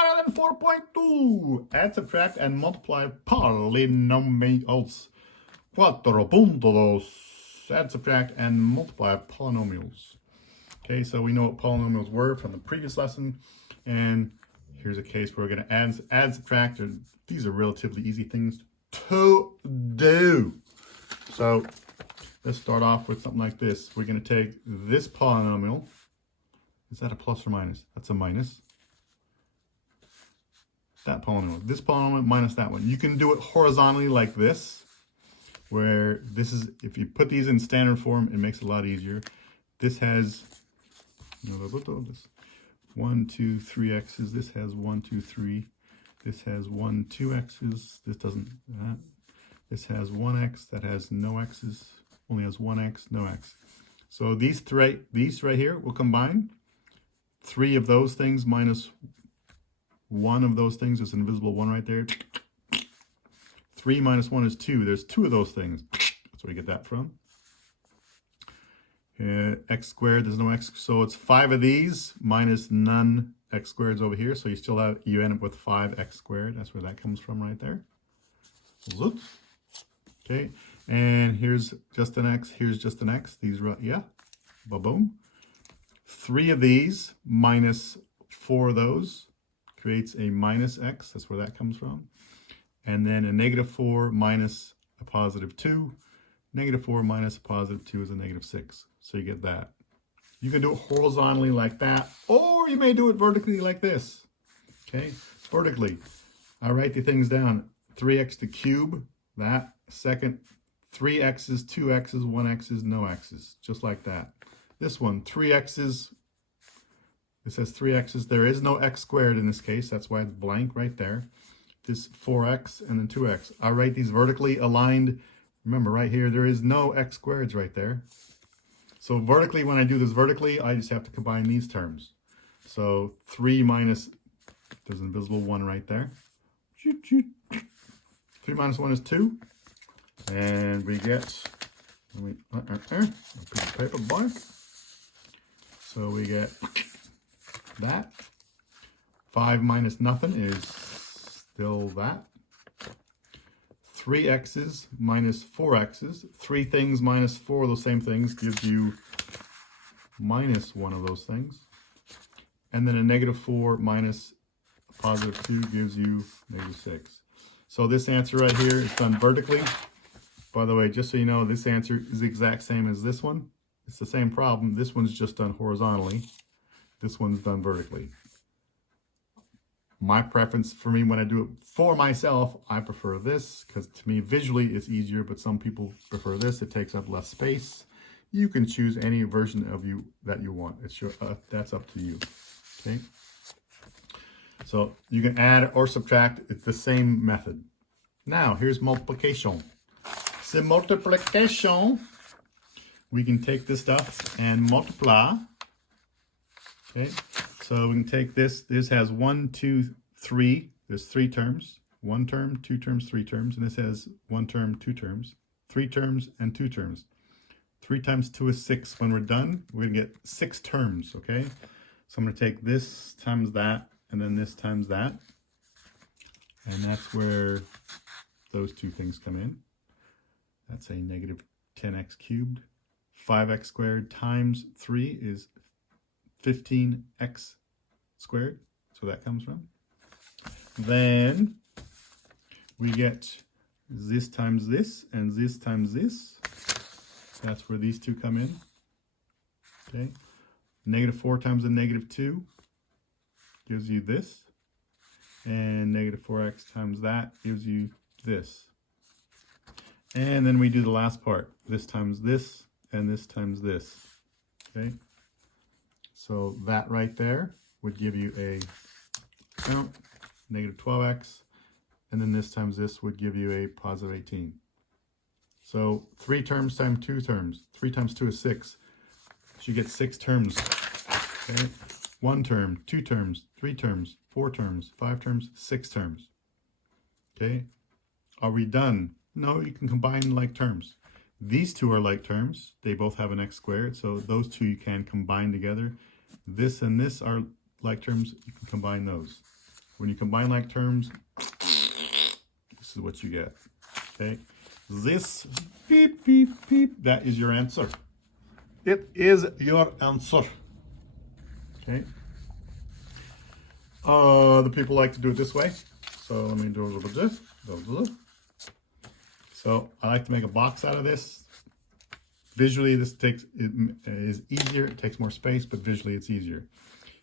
harder than 4.2. Add, subtract, and multiply polynomials. 4.2. Add, subtract, and multiply polynomials. Okay, so we know what polynomials were from the previous lesson. And here's a case where we're going to add, subtract. These are relatively easy things to do. So let's start off with something like this. We're going to take this polynomial. Is that a plus or minus? That's a minus. That polynomial. This polynomial minus that one. You can do it horizontally like this, where this is, if you put these in standard form, it makes it a lot easier. This has 1, 2, 3 x's. This has 1, 2, 3. This has 1, 2 x's. This doesn't. This has 1x. That has no x's. Only has 1x, no x. So these right here will combine. 3 of those things minus 1 of those things is an invisible 1 right there. 3 minus 1 is 2. There's 2 of those things. That's where we get that from. X squared, there's no x. So it's 5 of these minus none x squareds over here. So you end up with 5x squared. That's where that comes from right there. Okay. And here's just an x. Here's just an x. These, yeah. Ba-boom. 3 of these minus 4 of those creates a minus x. That's where that comes from. And then a negative 4 minus a positive 2. Negative 4 minus a positive 2 is a negative 6. So you get that. You can do it horizontally like that, or you may do it vertically like this. Okay, vertically. I write the things down. 3x to cube, that. Second, 3 x's, 2 x's, 1 x's, no x's. Just like that. This one, 3 x's. It says 3 x's. There is no x squared in this case. That's why it's blank right there. This 4x and then 2x. I write these vertically aligned. Remember right here, there is no x squareds right there. So vertically, when I do this vertically, I just have to combine these terms. So 3 minus, there's an invisible 1 right there. 3 minus 1 is 2. And we get, a piece of paper, boy. So we get that. 5 minus nothing is still that. 3 x's minus 4 x's. 3 things minus 4 of those same things gives you minus 1 of those things. And then a negative 4 minus a positive 2 gives you negative 6. So this answer right here is done vertically. By the way, just so you know, this answer is the exact same as this one. It's the same problem. This one's just done horizontally. This one's done vertically. My preference for me when I do it for myself, I prefer this because to me visually it's easier, but some people prefer this. It takes up less space. You can choose any version of you that you want. It's your, that's up to you. Okay. So you can add or subtract. It's the same method. Now here's multiplication. So multiplication, we can take this stuff and multiply. Okay, so we can take this. This has 1, 2, 3. There's 3 terms. 1 term, 2 terms, 3 terms. And this has 1 term, 2 terms, 3 terms, and 2 terms. 3 times 2 is 6. When we're done, we're going to get 6 terms, okay? So I'm going to take this times that, and then this times that. And that's where those 2 things come in. That's a negative 10x cubed. 5x squared times 3 is 15x squared. That's where that comes from. Then we get this times this and this times this. That's where these 2 come in. Okay. Negative 4 times a negative 2 gives you this. And negative 4x times that gives you this. And then we do the last part. This times this and this times this. Okay. So that right there would give you a negative 12x. And then this times this would give you a positive 18. So 3 terms times 2 terms. 3 times 2 is 6. So you get 6 terms. Okay. 1 term, 2 terms, 3 terms, 4 terms, 5 terms, 6 terms. Okay. Are we done? No, you can combine like terms. These 2 are like terms. They both have an x squared. So those 2 you can combine together. This and this are like terms. You can combine those. When you combine like terms, this is what you get. Okay, this beep beep beep. That is your answer. It is your answer. Okay. The people like to do it this way. So let me do a little bit of this. So I like to make a box out of this. Visually, this is easier. It takes more space, but visually it's easier.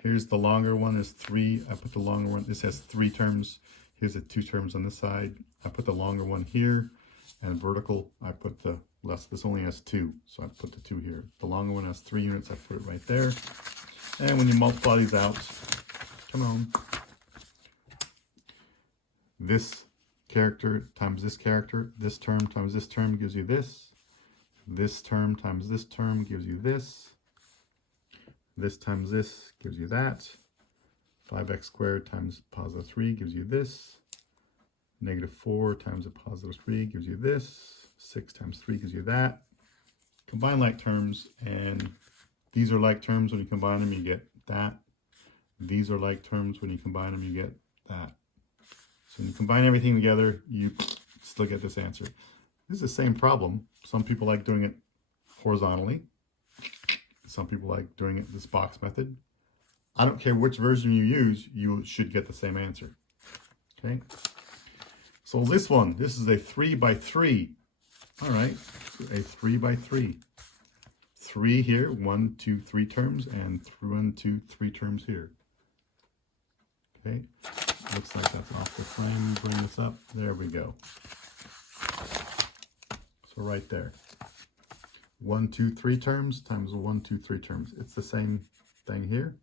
Here's the longer one is 3. I put the longer one. This has 3 terms. Here's the 2 terms on this side. I put the longer one here, and vertical. I put the less. This only has 2, so I put the 2 here. The longer one has 3 units. I put it right there. And when you multiply these out, come on. This character times this character, this term times this term gives you this. This term times this term gives you this. This times this gives you that. 5x squared times positive 3 gives you this. Negative 4 times a positive 3 gives you this. 6 times 3 gives you that. Combine like terms, and these are like terms. When you combine them, you get that. These are like terms. When you combine them, you get that. So when you combine everything together, you still get this answer. This is the same problem. Some people like doing it horizontally. Some people like doing it this box method. I don't care which version you use, you should get the same answer. Okay. So this one, this is a 3 by 3. All right, a 3 by 3. 3 here, 1, 2, 3 terms, and 1, 2, 3 terms here. Okay, looks like that's off the frame. Bring this up. There we go. So right there. 1, 2, 3 terms times 1, 2, 3 terms. It's the same thing here.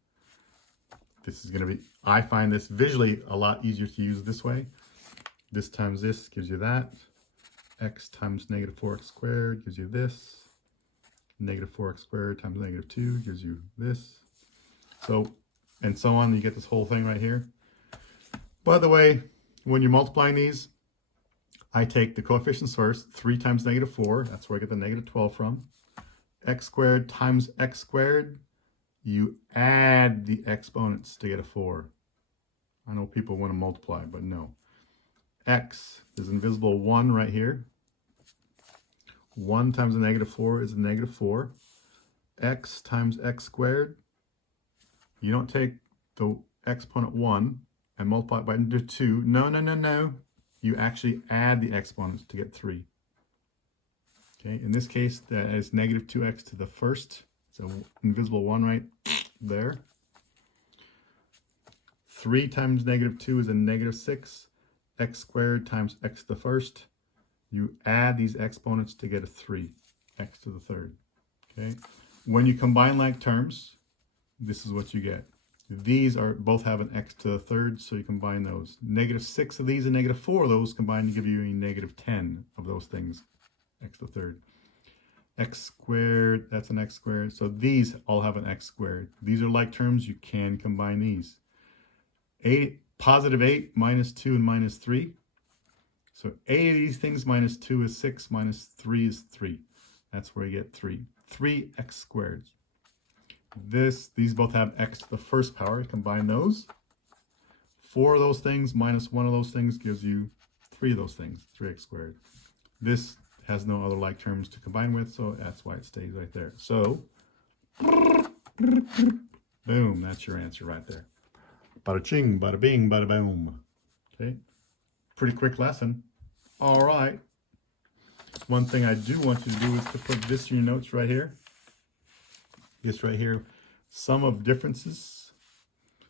This is going to be, I find this visually a lot easier to use this way. This times this gives you that. X times negative 4x squared gives you this. Negative 4x squared times negative 2 gives you this. So, and so on, you get this whole thing right here. By the way, when you're multiplying these, I take the coefficients first. 3 times negative 4, that's where I get the negative 12 from. X squared times x squared, you add the exponents to get a 4. I know people want to multiply, but no. X is invisible 1 right here. 1 times a negative 4 is a negative 4. X times x squared, you don't take the exponent 1 and multiply it by into 2. No, no, no, no. You actually add the exponents to get 3. Okay, in this case, that is negative 2x to the first. So invisible 1 right there. 3 times negative 2 is a negative 6. X squared times x to the first. You add these exponents to get a 3. X to the third. Okay. When you combine like terms, this is what you get. These are both have an x to the third, so you combine those. Negative 6 of these and negative 4 of those combine to give you a negative 10 of those things. X to the third. X squared, that's an x squared. So these all have an x squared. These are like terms, you can combine these. 8, positive 8, minus 2, and minus 3. So 8 of these things minus 2 is 6, minus 3 is 3. That's where you get 3. 3x squared. These both have x to the first power. Combine those. 4 of those things minus 1 of those things gives you 3 of those things, 3x squared. This has no other like terms to combine with, so that's why it stays right there. So, boom, that's your answer right there. Bada ching, bada bing, bada boom. Okay, pretty quick lesson. All right. One thing I do want you to do is to put this in your notes right here. This right here, sum of differences.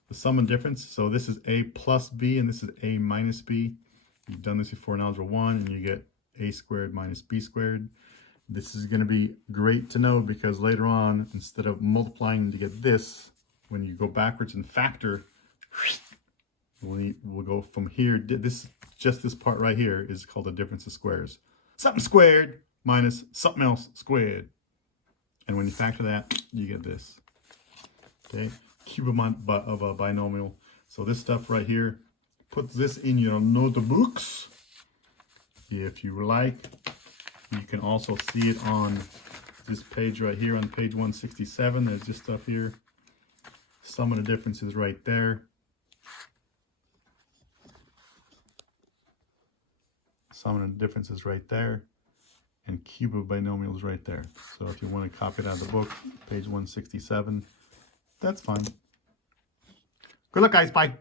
The sum of difference. So this is a plus b and this is a minus b. You've done this before in Algebra 1 and you get a squared minus b squared. This is going to be great to know because later on, instead of multiplying to get this, when you go backwards and factor, we'll go from here. Just this part right here is called the difference of squares. Something squared minus something else squared. And when you factor that, you get this. Okay, cube of a binomial. So this stuff right here, put this in your notebooks. If you like, you can also see it on this page right here on page 167. There's this stuff here. Sum of the differences right there. sum and difference is right there, and cube of binomials right there. So if you want to copy it out of the book, page 167, that's fine. Good luck, guys. Bye.